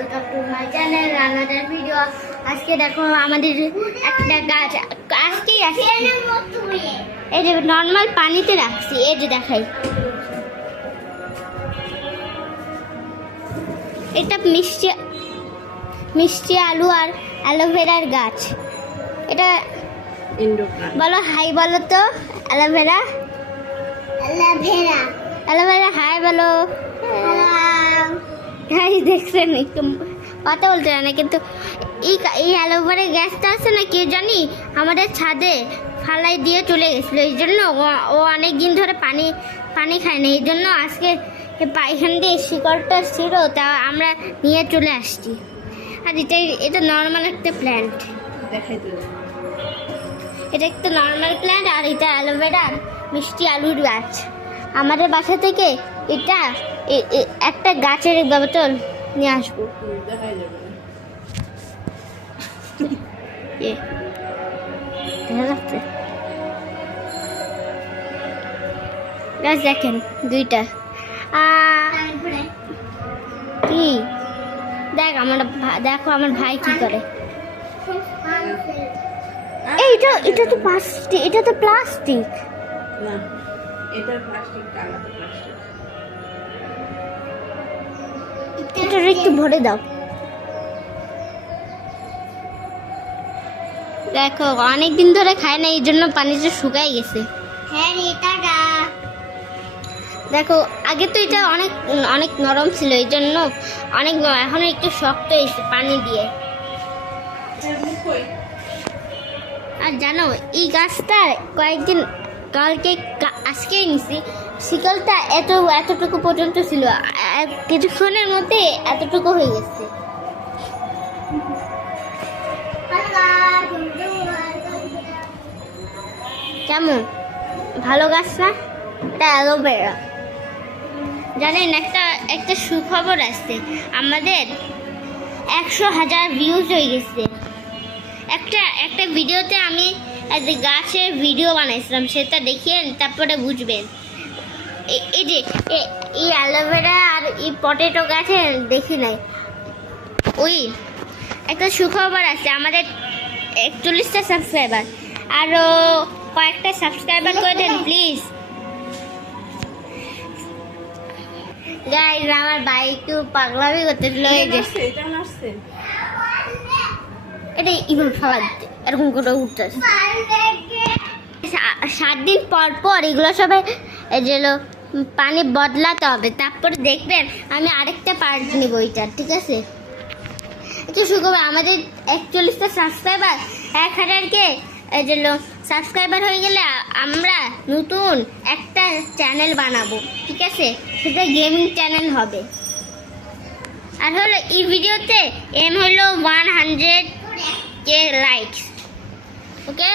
Welcome to my channel রানাদার video. আজকে দেখো আমাদের একটা গাছ আজকেই আসছে, এই যে নর্মাল পানিতে রাখছি, এই যে দেখাই, এটা মিষ্টি আলু আর অ্যালোভেরার গাছ। এটা বলো হাই, বলো তো অ্যালোভেরা হাই বলো। হ্যাঁ দেখছেন, একটু কথা বলতে জানে, কিন্তু এই অ্যালোভেরা গ্যাসটা আছে না, কে জানি আমাদের ছাদে ফালাই দিয়ে চলে গেছিলো, এই জন্য ও অনেক দিন ধরে পানি খায় না, এই জন্য আজকে এখান দিয়ে শিকড়টা ছিল, তা আমরা নিয়ে চলে আসছি। আর এটা নর্মাল একটা প্ল্যান্ট, এটা একটা নর্মাল প্ল্যান্ট, আর এটা অ্যালোভেরা মিষ্টি আলুর গাছ। আমাদের বাসা থেকে এটা একটা গাছের বোতল নিয়ে আসবো। গাছ দেখেন দুইটা, কি দেখো আমার ভাই কি করে। এটা তো প্লাস্টিক, এটা তো প্লাস্টিক না, এটা প্লাস্টিক, আলাদা প্লাস্টিক। এটা একটু ভরে দাও। দেখো অনেকদিন ধরে খায় না, এই জন্য পানিটা শুকাই গেছে। হ্যাঁ দেখো, আগে তো এটা অনেক নরম ছিল, এই জন্য অনেক এখন একটু শক্ত হয়েছে পানি দিয়ে। আর জানো এই গাছটা কয়েকদিন আজকেই নিছি, শিকলটা এতটুকু পর্যন্ত ছিল, কিছুক্ষণের মধ্যে এতটুকু হয়ে গেছে। কেমন ভালো গাছ না? এটা অ্যালোভেরা। জানেন একটা সুখবর আসছে, আমাদের 100,000 ভিউজ হয়ে গেছে। একটা ভিডিওতে আমি গাছের ভিডিও বানাইছিলাম, সেটা দেখিয়ে তারপরে বুঝবেন। এই যে এই অ্যালোভেরা আর এই পটেটো গাছে দেখি নাই, ওই একটা সুখবর আছে, আমাদের 41টা সাবস্ক্রাইবার, আরও কয়েকটা সাবস্ক্রাইবার করে দেন প্লিজ গাইস। আমার ভাই একটু পাগলামি করতেছিল, এটা ইভেন খাবার এরকম করে উঠতেছে। 7 দিন পর এগুলো সবাই যেগুলো পানি বদলাতে হবে, তারপরে দেখবেন আমি আরেকটা পার্ট নিব ওইটার, ঠিক আছে? একটু শুকোবে, আমাদের 41টা সাবস্ক্রাইবার 1000কে যেগুলো সাবস্ক্রাইবার হয়ে গেলে আমরা নতুন একটা চ্যানেল বানাবো, ঠিক আছে? সেটা গেমিং চ্যানেল হবে। আর হলো এই ভিডিওতে এম হলো 100K লাইকস, ওকে?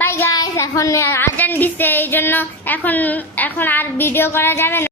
বাই গাইস, এখন আজান দিচ্ছে, এই জন্য এখন আর ভিডিও করা যাবে না।